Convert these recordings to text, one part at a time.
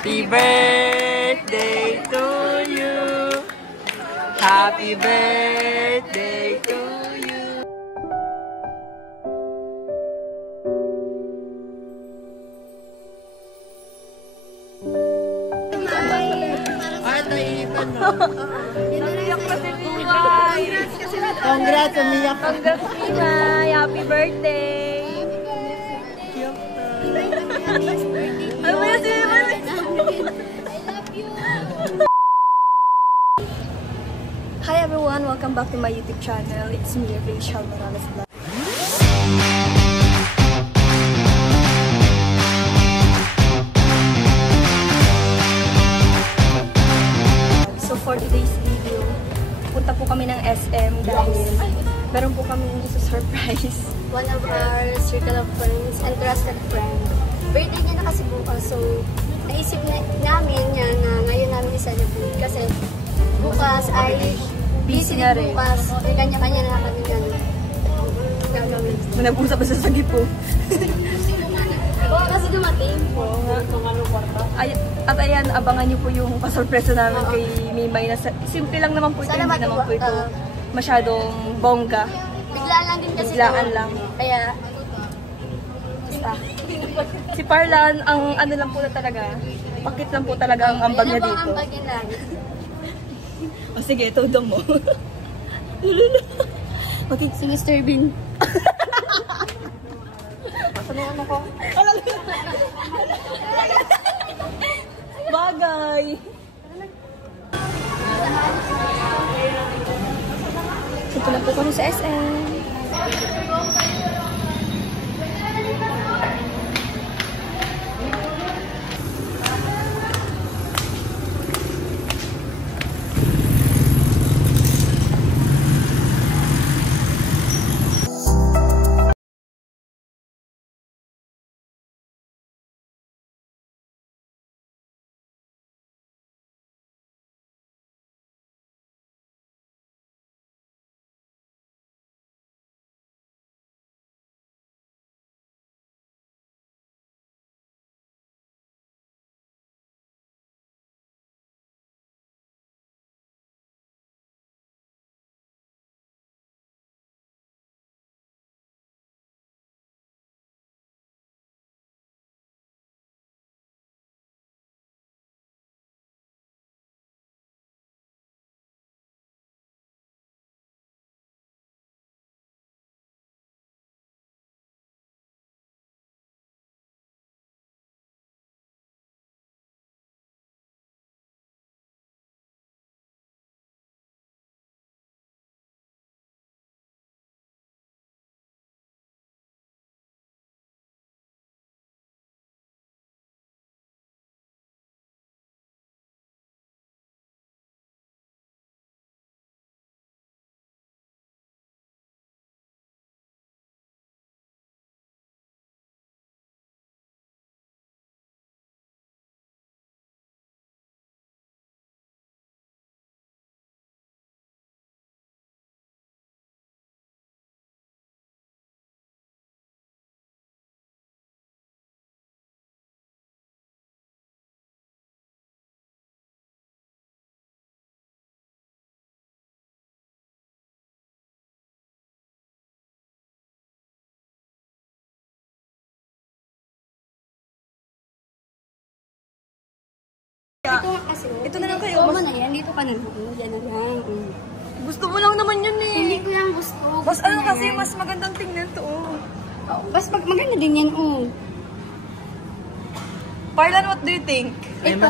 Happy birthday to you. Happy birthday to you. Congrats, umiyak. Congrats, Mimay. Happy birthday. Ano ba yan si Mimay? I love you. Hi everyone, welcome back to my YouTube channel. It's me, Rachel Morales Vlog. So for today's video, punta po kami ng SM dahil meron po kami surprise. One of our circle of friends and trusted friend. Birthday niya na kasi bukas, so naisip namin niya na ngayon namin i-celebrate kasi bukas ay busy na din rin. bukas. May kanya-kanya na kami gagawin. Manag-usap ba sa sagip po? Oo, kasi dumating po. At ayan, abangan niyo po yung pasurpresa namin kay Mimay na simple lang naman po ito, Sana hindi naman po ito masyadong bongga. Biglaan lang din kasi. Biglaan lang. Kaya, Basta. Si Parlan, ang ano lang po na talaga, pakit lang po talaga ang ambag niya dito. Yan ang ambagin lang. O sige, todo mo. Si Mr. Bean. Pasanuan ako. Bagay! Ito na po kami sa SM. Ito na lang kayo. Ito mo na yan. Dito ka na lang. Yan na lang. Gusto mo lang naman yun eh. Hindi ko yung gusto. Mas Gusto ano na kasi, yan. mas magandang tingnan to. Oh. Oh, mas maganda din yan, oh. Parlan, what do you think? Ito.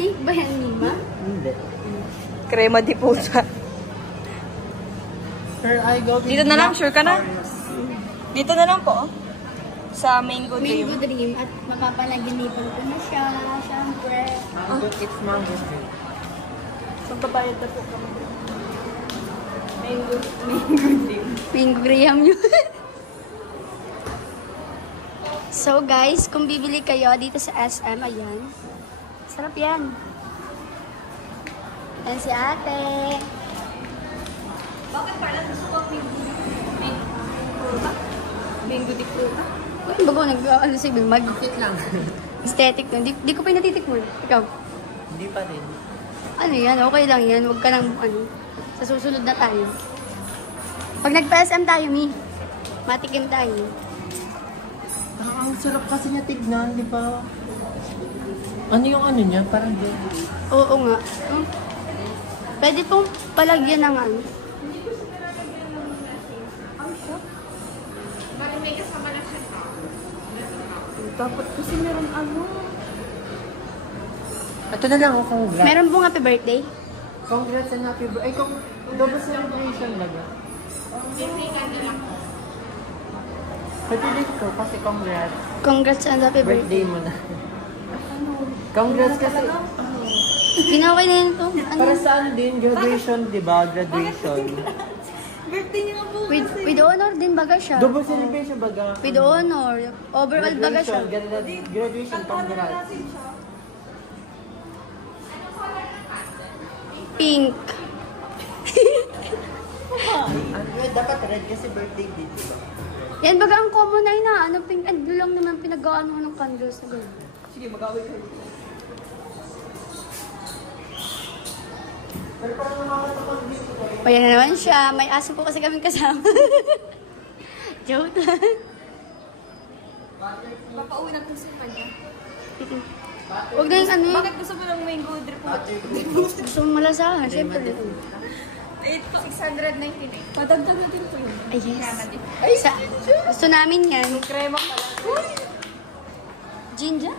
Cake ba yan, Nima? Hindi. Crema di pusa. Sir, I go Dito na lang, sure ka na? Dito na lang po. Sa Mango Dream. Mango Dream. At mapapalaginipan ko na siya. Siyempre. It's mango street. Magbabayad na po kami. Mango Dream. Mango Graham yun. So guys, kung bibili kayo dito sa SM, ayan. Sarap yan. Ayan si ate. Bakit pala gusto ko Mango di fruta? Uy, bago, ano si Mag... Cute lang. Aesthetic to. Di ko pa natitikman. Ikaw? Hindi pa rin. Ano yan? Okay lang yan. Huwag ka nang, sa susunod na tayo. Pag nagpa-SM tayo, Mi, matikim tayo. Ang sarap kasi niya tignan, di ba? Ano yung ano niya? Parang jelly. Oo nga. Pwede pong palagyan ng ano. Dapat kasi meron ano. Ito na lang ako. Congrats. Meron pong happy birthday? Congrats and happy birthday. Ay, double celebration baga. Pagpilit ko kasi congrats. Congrats and happy birthday. Birthday mo na. Congrats kasi. Ginaway na yun to. Ano? Para saan din? Graduation, di ba? Graduation. Birthday niya nga po. With honor din baga siya. Double celebration baga. With honor. Overall baga siya. Graduation, congrats. Pink. Dapat red kasi birthday din, di ba? Yan baga ang common na yun ano, pink and blue lang naman pinag-ano ng candles na gano'n. Sige, mag-away kayo. O yan na naman siya. May aso po kasi kaming kasama. Joke lang. Papauwi na itong sipan niya. Huwag na yung ano Bakit gusto mo ng mango drip po? Gusto mo malasahan, syempre. 699. Padagdag natin po yun. Ay, yes. Gusto namin yan. Krema pala. Ginger?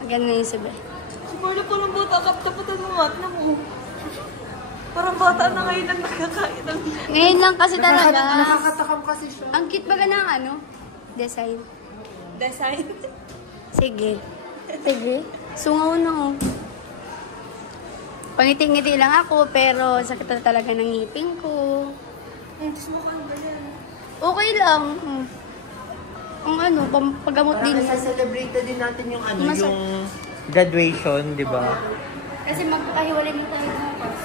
Maganda yung sabi. Siguro po ng buta, kaptaputan mo at na mo. Parang bata na ngayon ang nakakain ng... Ngayon lang kasi talaga. Nakakatakam kasi siya. Ang cute baga ng ano? Design. Design. Sige. Sige. Sungaw na oh. Pangiti-ngiti lang ako, pero sakit na talaga ng ngipin ko. Okay lang. Ang ano, paggamot din. Celebrate din natin yung ano, Masa- yung graduation, di ba? Kasi magkakahiwalay din tayo bukas.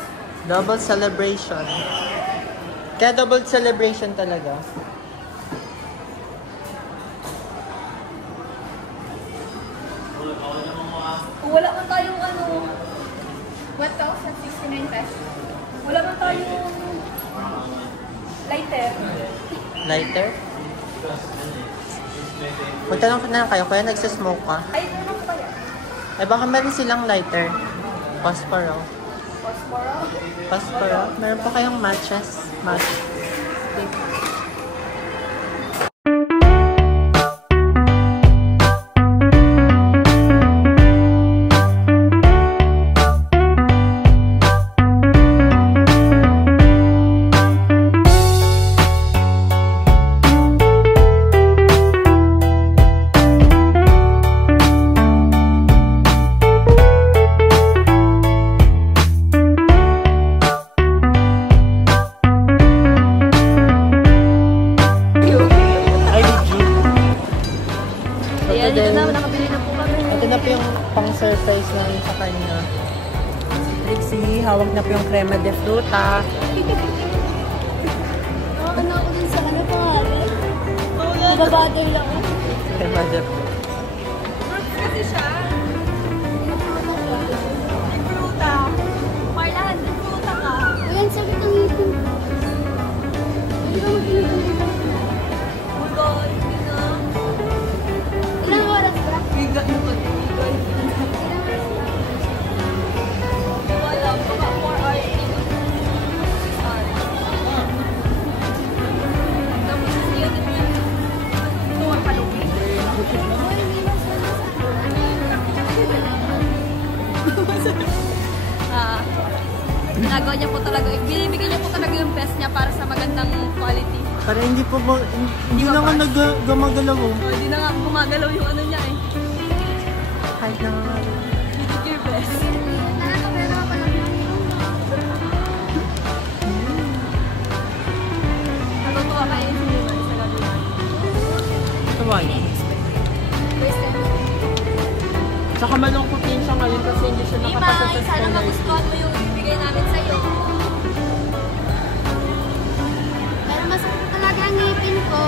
Double celebration. Kaya double celebration talaga. Kung wala man tayong ano... 1,069 pesos. Wala man tayong... lighter. Lighter? Magtanong ko na kayo, kaya nagsismoke ka? Ay, ano ko kaya? Ay baka meron silang lighter. Posporo. Posporo? Posporo? Meron pa kayong matches? Match. Ayan, dito na, nakabili na po kami. Ito na po yung pang-surprise namin sa kanya. Trixie, hawak na po yung crema de fruta. Ano ako din sa ano pangalan? Nagabother lang ako. Crema de fruta. Fruit kasi siya. May fruta. Marlan, may fruta ka. Ayan, sakit ang ngipin. Hindi ka mag-inipin. Oh God, hindi na. Ilang oras ba? Bigat na pati. Wala, baka 4 hours. Tapos yun na. Ito ang palupi. Ginagawa niya po talaga, binibigay niya po talaga yung best niya para sa magandang quality. Para hindi po ba, hindi na nga naggamagalaw. Hindi na nga gumagalaw yung ano niya eh. Kahit na nga. You did your best. Nakakapera pa lang yun. Natutuwa kayo yung siniwala sa gagawin. Ito ba yun? Saka malungkot din siya ngayon kasi hindi siya Imay, nakapasa sa sana scholar. magustuhan mo yung ibigay namin sa'yo. Pero masakit talaga ang ngipin ko.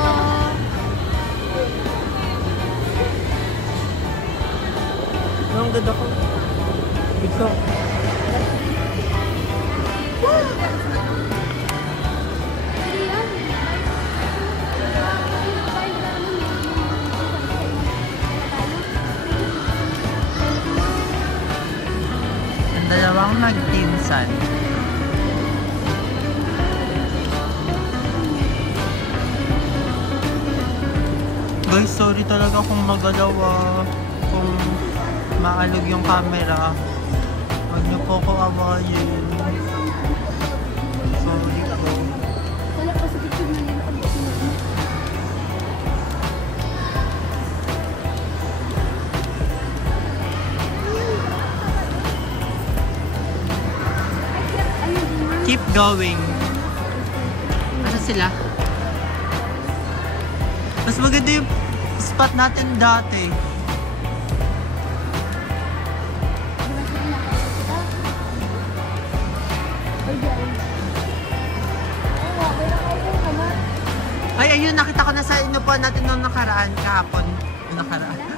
agad ako. Ikaw. Ang dalawang magpinsan. Guys, sorry talaga kung magalaw kung maalog yung camera. Huwag niyo po ko awayin. Sorry po. Wala pa sa picture na yun. Keep going. Asa sila? Mas maganda yung spot natin dati. Ay, ayun, nakita ko na sa inupuan natin noong nakaraan, kahapon. Noong nakaraan.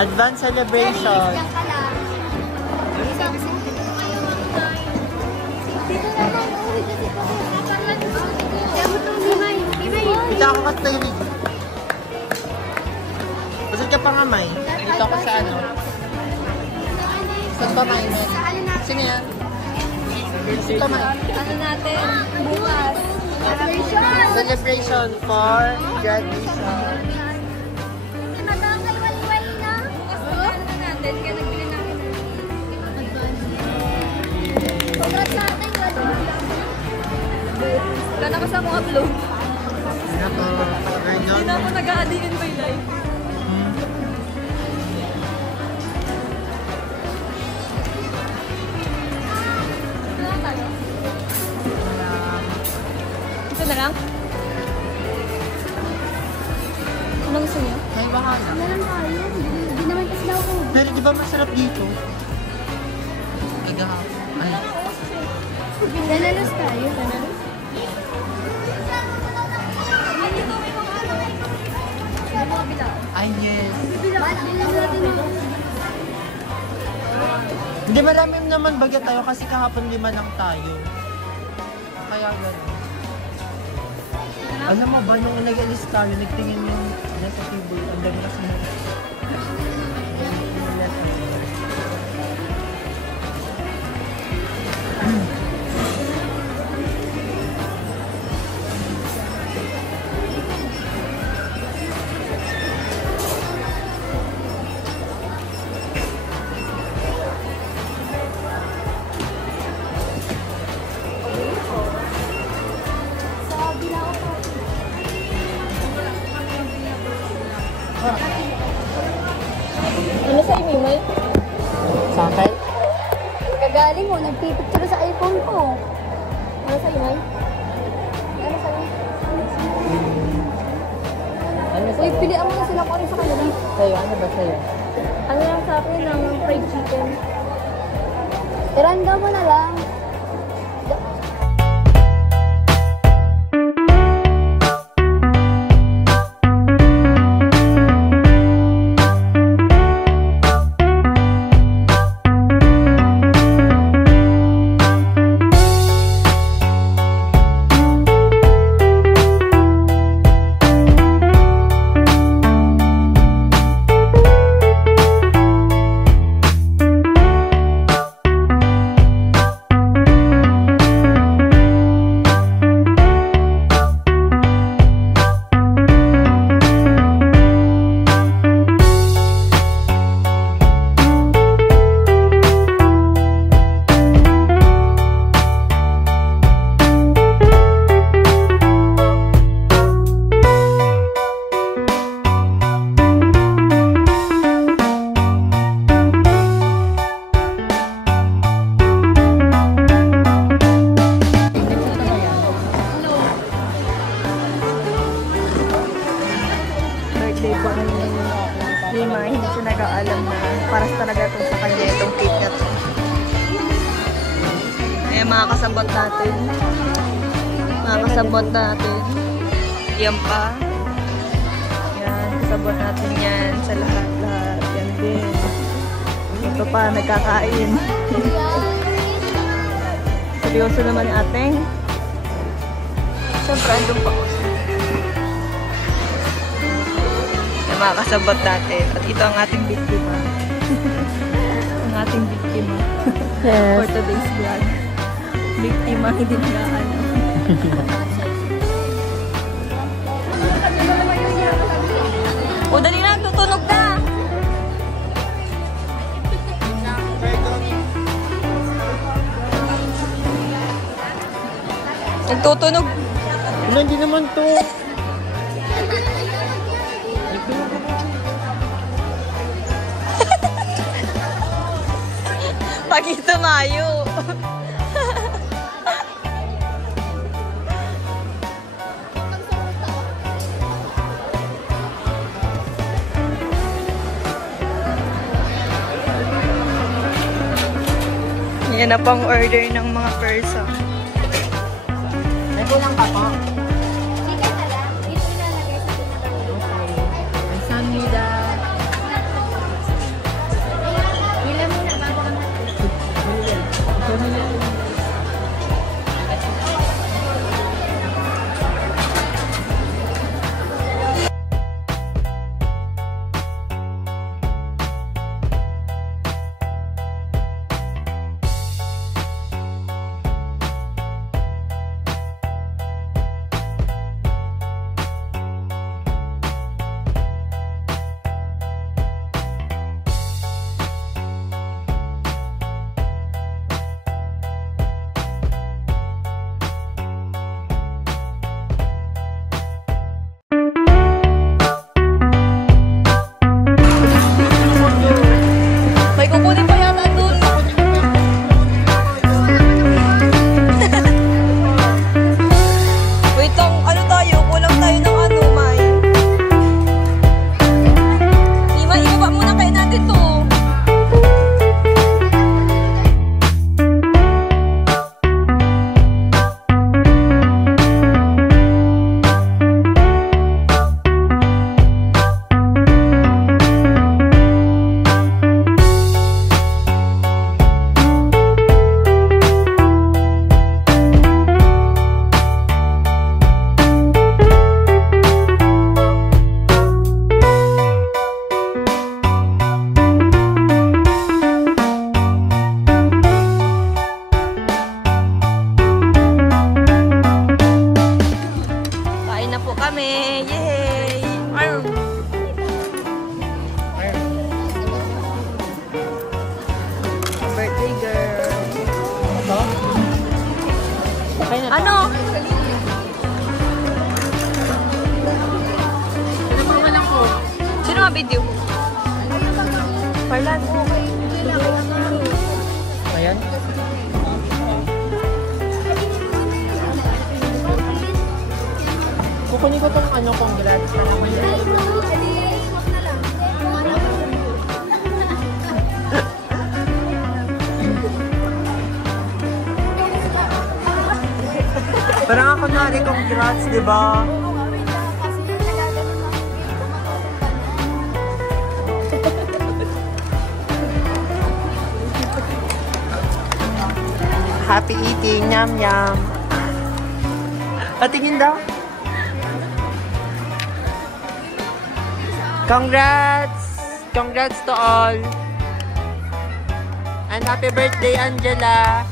Advance celebration. Diyan ka lang. Dito naman, uwi kasi po. Diyan mo itong Bimay. Dito ako ka tayo. Basad ka pa nga, May. Dito ako sa ano. Saan ba, May? Sino yan? Dito, May. Ano natin? Bukas. Celebration for graduation. Kaya nagbili namin. Congrats sa atin. Wala na kasi akong upload. Ako, Hindi na ako nag-a-adi in my life. Ito na tayo. Ito na lang? Anong gusto niyo? Ay, bahala. Wala lang tayo. Hindi naman kasi daw ako. Pero di ba masarap dito? Kagahapon. Ay, Dalalos tayo. ay yes. Bilang natin ako. Hindi marami naman bagya tayo kasi kahapon 5 lang tayo. Kaya gano'n. Alam mo ba, nung nag-alis tayo, nagtingin yung nasa table, ang dami kasi mo. Ano sa email? Sa akin? Kagaling mo, nagpipicture sa iPhone ko. Ano sa email? Ano sa'yo? Ano Uy, pilihan mo na sila kung ano sa kanila. sa'yo? Ano ba sa'yo? Ano lang sa akin ng fried chicken? Iranda mo na lang. Lima, hindi siya nag-aalam na para talaga itong sa kanya itong cake na to. Eh, mga kasabot natin. Mga kasabot natin. Yan pa. Yan, kasabot natin yan sa lahat-lahat. Yan din. Ito pa, nagkakain. Seryoso naman ni ateng. Siyempre, andun pa ko. Yan, mga kasabot natin. At ito ang ating biktima. Ang ating biktima. Yes. For today's vlog. Biktima, hindi nag-aalam. O, dali na, tutunog na! Nagtutunog. Wala, hindi naman to. Pagi tumayo. Yan na pang order ng mga person. May kulang pa po. Chicken na lang. Dito ilalagay sa pinaka-ulo. May sanmida. Hila muna bago ka May kukunin pa yata dun. Wait lang, ano tayo? Kulang tayo ng ano, May. Lima, ibaba muna kayo natin to. Kain na po kami. Yay! Arr! Birthday girl. Okay na to. Ano? Sino mga video? Parlan. Ayan. Kukunin ko tong ano, congrats. Parang ako na rin congrats, di ba? Happy eating, yum yum. Patingin daw. Congrats! Congrats to all! And happy birthday, Angela!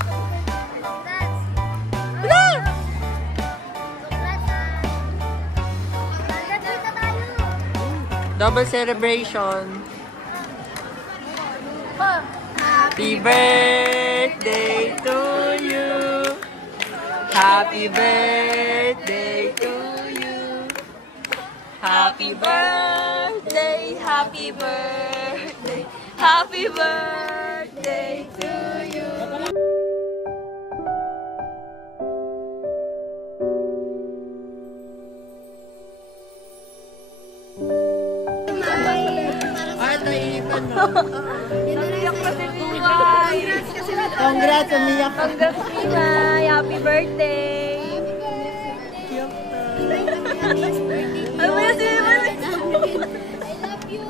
Double celebration! Happy birthday to you! Happy birthday to you! Happy birthday! Happy birthday! Happy birthday to you! Naiyak pa si Mimay. Congrats, umiyak ka. Congrats, Mimay. Happy birthday. Ano ba yan si Mimay? I love you.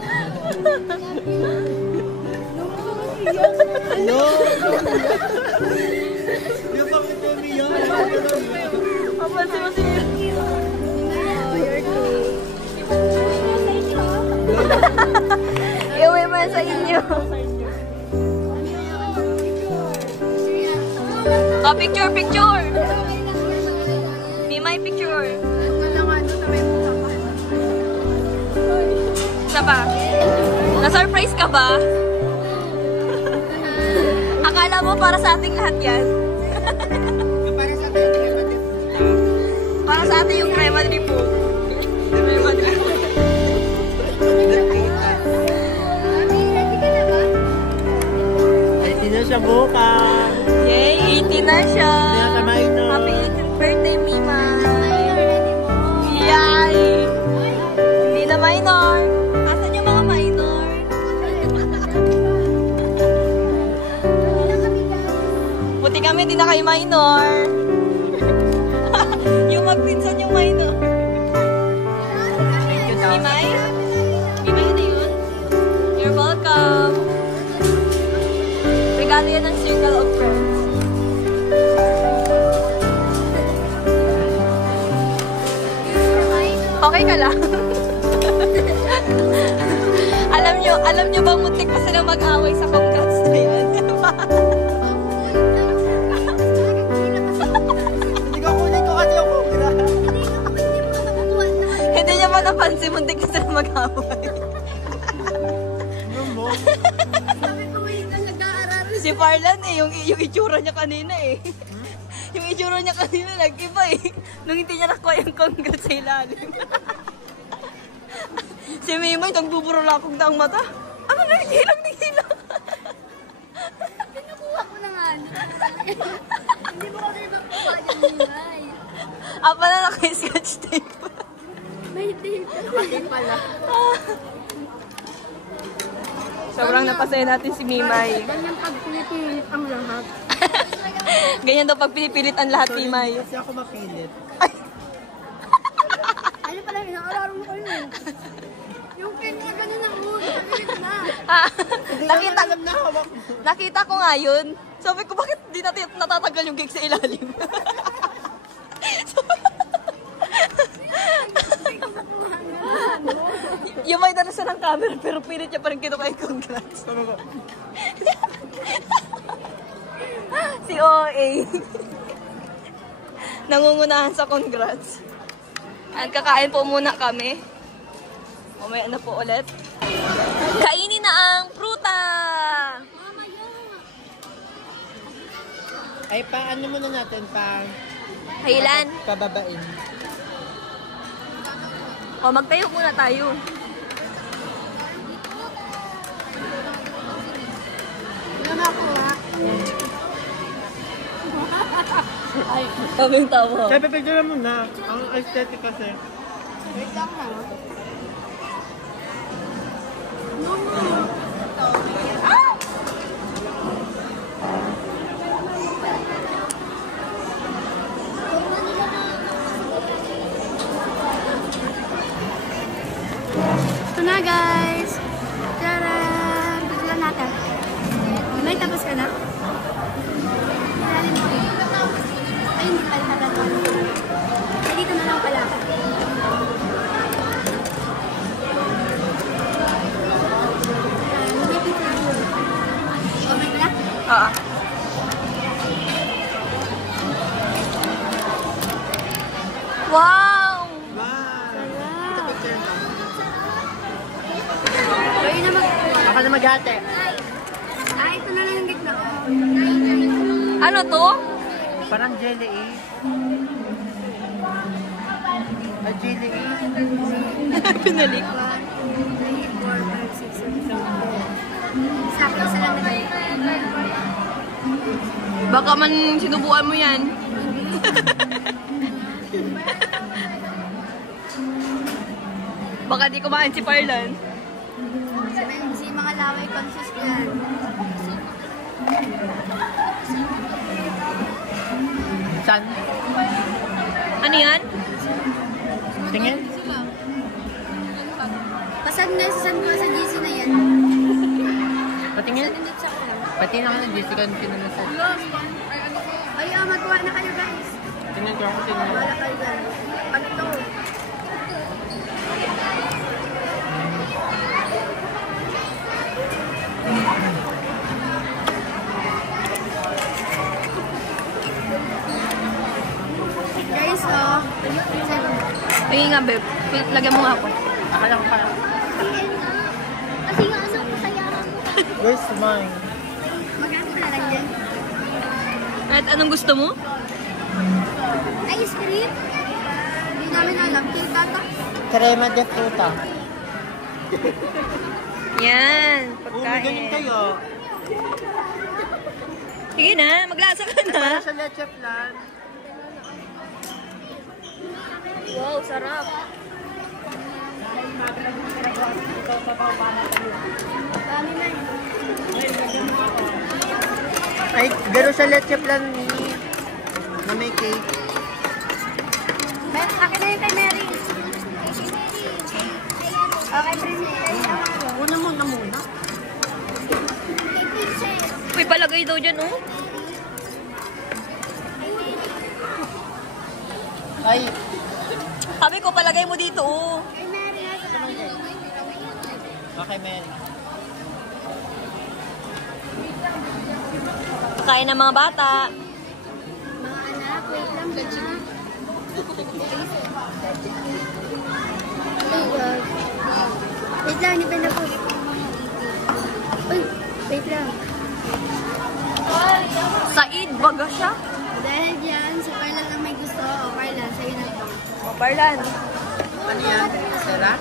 Hello! Yung bakit umiyak? Papansin mo si Mimay. Iuwi mo yan sa inyo. Oh, picture, picture! Mimay, picture. Isa pa? Na-surprise ka ba? Akala mo para sa ating lahat yan? Para sa atin, Para sa atin yung crema de po. Crema de po. ay, di na siya bukas. Yay! 80 na siya! Hindi na siya minor. Happy 18th birthday, Mimay! Yay! Hindi na minor! Asan yung mga minor? Buti kami, hindi na kayo minor. Yung magpinsan yung minor. Mimay? Mimay, ano yun? You're welcome. Regalo yan ng Circle of Friends. Okay ka lang? alam nyo ba muntik pa sila mag-away sa congrats na yan? Hindi ko kunin ko kasi yung congrats. Hindi nyo ba napansin muntik pa sila mag-away? Si Farlan eh, yung itsura niya kanina eh. Yung itsura niya kanina nag-iba eh. Nung hindi niya nakuha yung congrats sa ilalim. Si Mimay, nagbuburolakog na ang mata. Ano na, hilang. Pinukuha ko na nga. Hindi mo kasi makuha yung Mimay. Apa na naka-sketch tape. May tape. Tape pala. Sobrang napasaya natin si Mimay. Ganyan pag pinipilit ang lahat. Ganyan daw pag pinipilit ang lahat, Mimay. Kasi ako mapilit. Ano pala, inaararo mo kayo eh. Yung kanya ganyan ang ulo, nakilit na. Nakita ko nga yun. Sabi ko, bakit di natin natatanggal yung cake sa ilalim? Yung may dala siya ng camera, pero pilit niya pa rin kinuha yung congrats. Si OA. Nangungunahan sa congrats. At kakain po muna kami. Mamaya na po ulit. Kainin na ang pruta! Ay, paano muna natin Kailan? pababain? O, magtayo muna tayo. Ay, kaming tawa. Sabi, picture mo na. Ang aesthetic kasi. Wait lang na. Ito na guys. Tara! Bigyan natin. May tapos ka na? Ay, hindi pala talaga. Ay, dito na lang pala. May picture mo. Okay ka na? Oo. Wow! Wow! Ito picture mo. Kayo na magkuha. Ako na maghati. Ay, ito na lang yung gitna. Ano to? Parang jelly eh. A jelly eh. Pinalik. 1, 2, 3, 4, 5, 6, 7, 8. Sakto sa lang na. Baka man sinubukan mo yan. Baka di kumain si Parlan. Si mga laway consist yan. Saan? Ano yan? Tingin? Pasan nga sa San Juan sa GC na yan. Patingin? Pati na ka ng Jessica ang pinanasan. Ay, magkuha na kayo guys. Tingnan ko ako tingnan. Wala kayo guys. Ano to? Guys, oh. Ay nga, babe. Lagyan mo nga ako. Akala ko pa. Kasi nga, asa ko kaya ako. Where's mine? Magkano na lang yan? At anong gusto mo? Ice cream? Hindi namin alam. Kintata? Crema de fruta. Yan, Ganun pagkain. kayo. Sige na, maglasa ka na. Para sa leche flan. Wow, sarap. Dami na yun. Ay, gano'n sa leche flan ni na may cake. Akin na yun kay Mary. Okay, princess. Una muna. Kay princess. Uy, palagay daw dyan, oh. Ay, Sabi ko, palagay mo dito, oh. Kay Mary. okay, Mary. Kain ng mga bata. Mga anak, wait lang ha. Oh God. Wait lang, hindi na po. Uy, wait lang. Said, baga siya. Dahil dyan, si Carla lang may gusto. O Carla, sa'yo na to. O, Parlan. Ano yan? Sarap?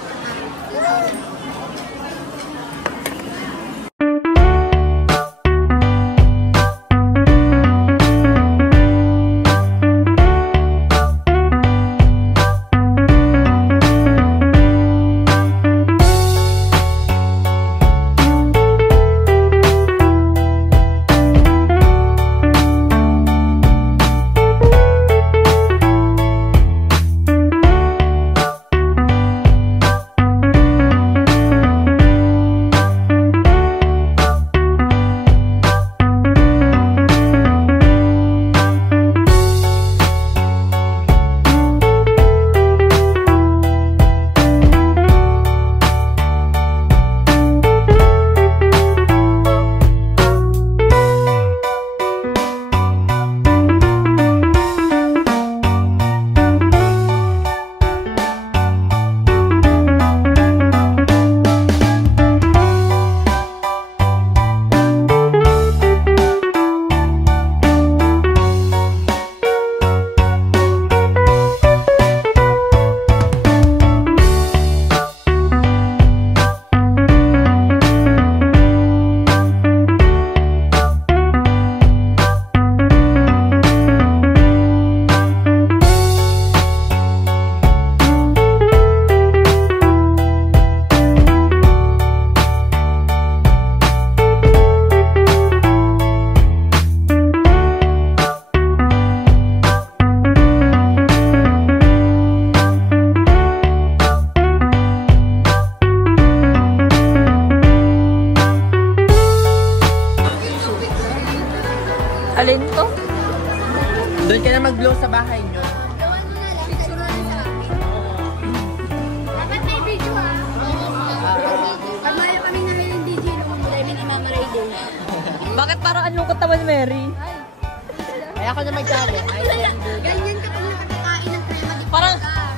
Alin to? Doon ka na mag-blow sa bahay nyo. Gawan mo na lang. Picture na sa amin. Dapat may video ha. Pag mahal kami na may DJ nung dahil ni Mama Rayday. Bakit parang anong katawan, Mary? Ay, ako na mag-dali. Ay, Ganyan kapag nakakakain ng crema.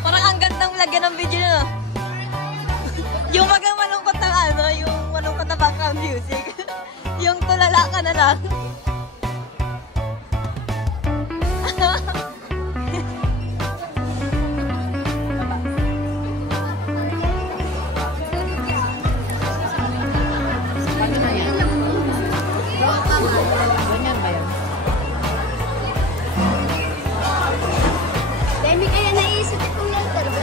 Parang ang gandang lagyan ng video na. Yung magang malungkot na yung malungkot na background music. Yung tulala ka na lang. ganyan ba yan? Demi kaya naisip itong lang talaga.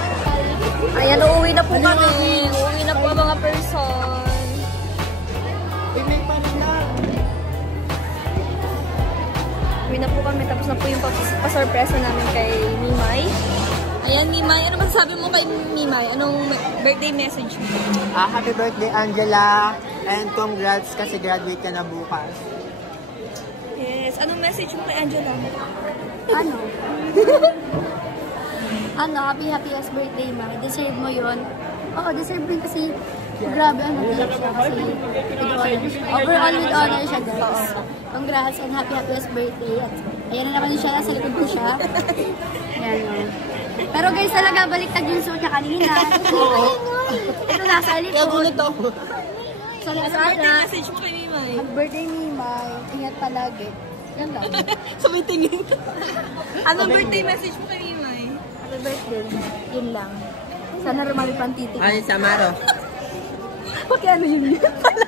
Ayan, uuwi na po kami. Uuwi na po ang mga person. kami. Tapos na po yung pasorpresa namin kay Mimay. Ayan, Mimay. Ano masasabi mo kay Mimay? Anong birthday message mo? Happy birthday, Angela. And congrats kasi graduate ka na bukas. Yes. Anong message mo kay Angela? Ano? Happiest birthday, ma. Deserve mo yun. Oo, deserve mo yun kasi grabe, siya kasi with honor. Overall with honor siya, guys. Congrats and happiest birthday. At ayan na naman siya, sa likod ko siya. Yan, o. Pero guys, talaga baliktad yung suot niya kanina. Ito nasa likod. Nagulat ako. Sa likod Birthday na. message mo kay Mimay? Birthday ni May. Ingat palagi. Yan lang. Sabay tingin. Anong birthday message mo kay Mimay? Happy birthday. Yun lang. Sana rumali pang titik. Ay, Samaro. Okay, ano yun? Wala.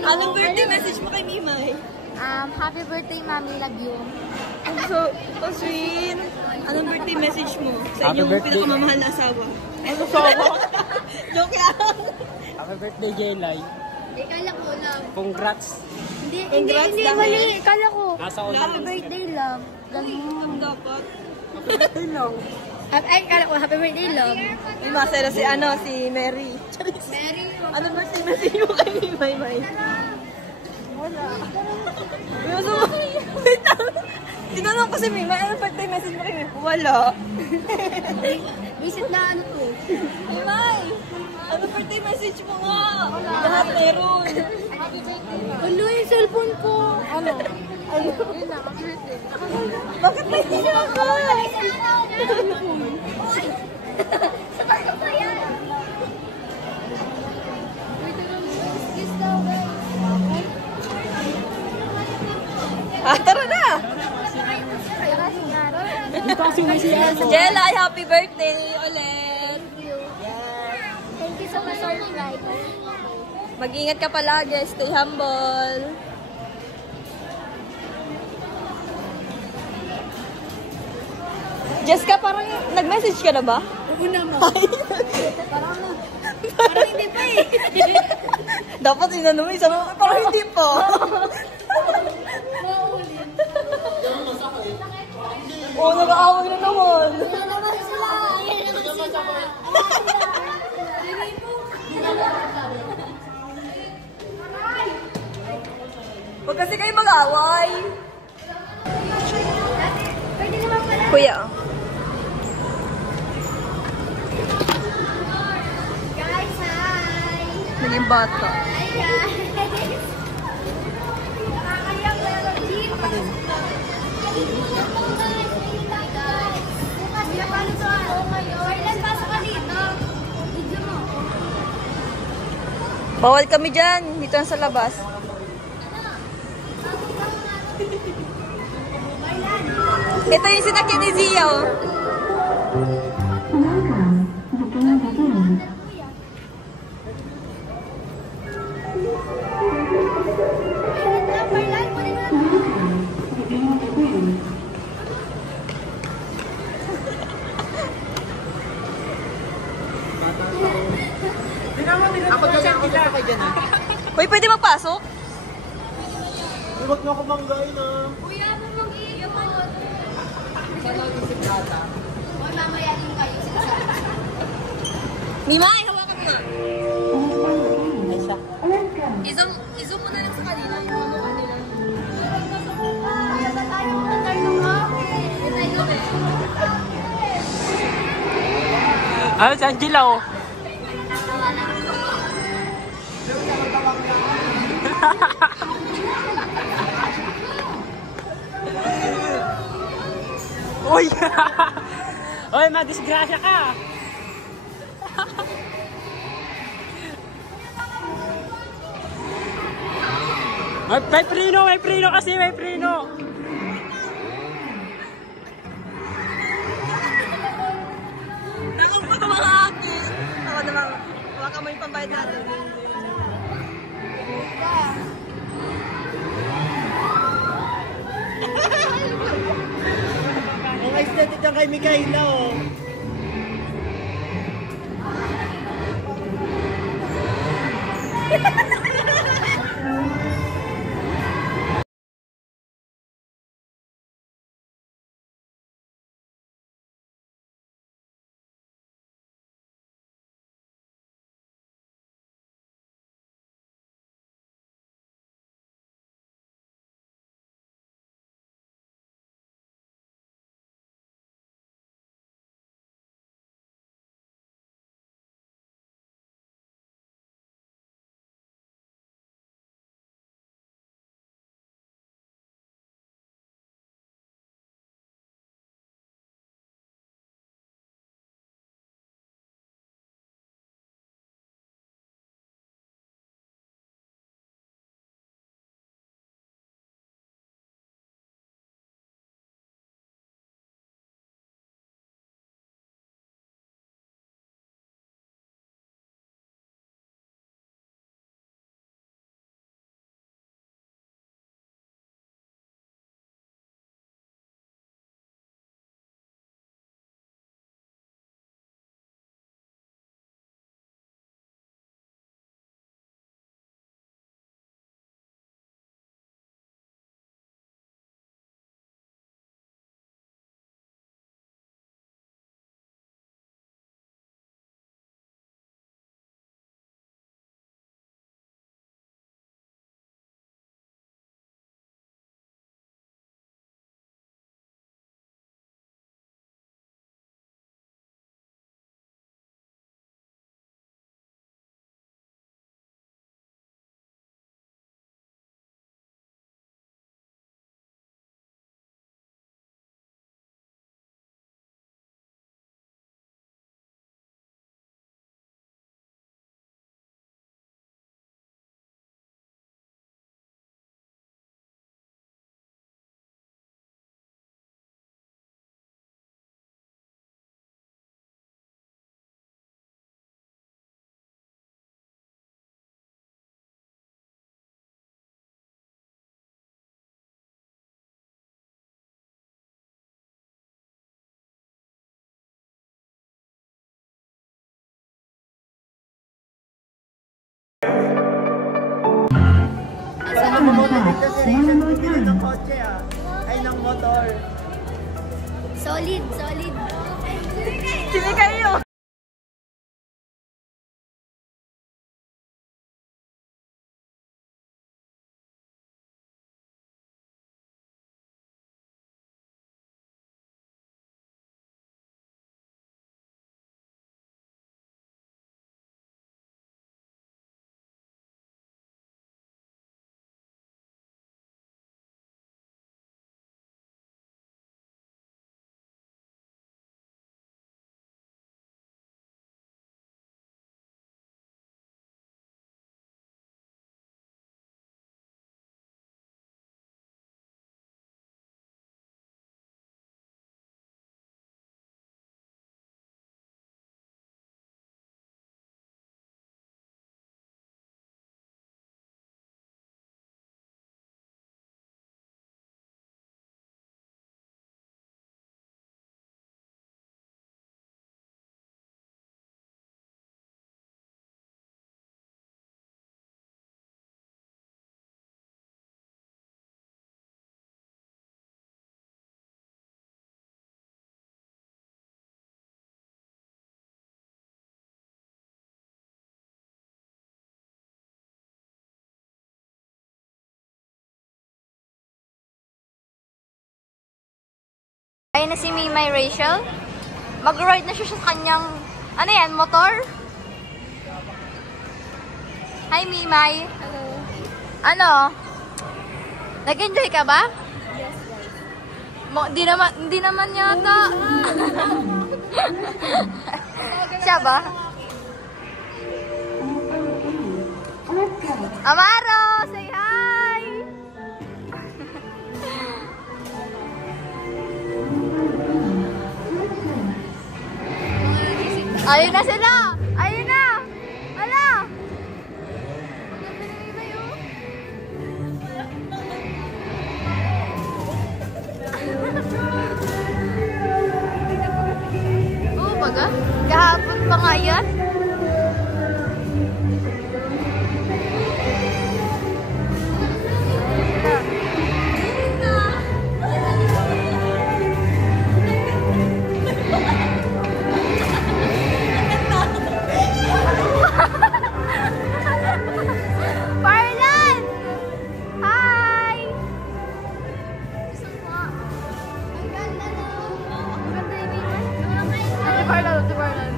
Anong birthday message mo kay Mimay? Happy birthday, Mami. Love you. So sweet. Anong birthday message mo sa Happy inyong birthday. pinakamamahal na asawa? Ano asawa? Joke lang. Happy birthday, Jelay. Kala ko, love. Congrats. Hindi, dahil. mali. Kala ko. Nasa Happy birthday, love. Ang dapat. Ay, kala ko, happy birthday, love. May masaya si Mary. Mary. Anong birthday message mo kay Mimay? Wala. Wait lang. Tinanong ko si Mimay, anong birthday message mo kay Mimay? Wala. Visit na ano to. Mimay! Anong birthday message mo nga? Lahat meron. Ano yung cellphone ko? Ano? Bakit may tinakay? Tara na! Jella, happy birthday ulit! Thank you so much, guys. Mag-ingat ka palagi, stay humble. Jessica, parang nag-message ka na ba? Oo naman. Parang hindi pa eh. Dapat inano mo, isang parang hindi pa. Oo, nag-aaway na naman. Huwag kasi kayo mag-aaway. Kuya. Guys, hi! Naging bata. Hi, guys! Nakakayang meron dito. Bukas na paano sa ako ngayon? Ilan pasok ka dito? Video mo. Bawal kami dyan. Dito lang sa labas. Ito yung sinakyan ni Zia, oh. Ako dyan, ako dyan. Ako dyan. Hoy, pwede magpasok? Huwag na ako manggain ah. Kuya, ano mag-iipon? Sana natin si Prata. Hoy, mamaya din kayo. Mimay, hawakan mo nga. Ay siya. I-zoom mo na lang sa kanila. Yung mga kanila. Kaya ba tayo mag-start ng office? Ano si Angela oh? Uy! Uy, madisgrasya ka! May prino kasi, may prino! Nakong pa mga akin. Ako naman, baka may pambayad natin. Ang extended lang kay Mikaela oh. generation bumili ng kotse ay ng motor. Solid, solid. Sini kayo! Ayun na si Mimay Rachel. Mag-ride na siya sa kanyang, ano yan, motor? Hi, Mimay. Hello. Ano? Nag-enjoy ka ba? Yes, guys. Hindi naman yata. Siya ba? Amaro, say hi! Ayun na sila! Ayun na! Hala! Oo, baga? Kahapon pa nga yan? Parlan! Hi! Ang ganda no? Ate Parlan, Ate Parlan.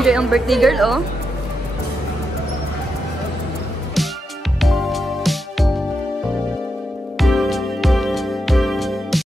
nag-enjoy ang birthday girl, oh.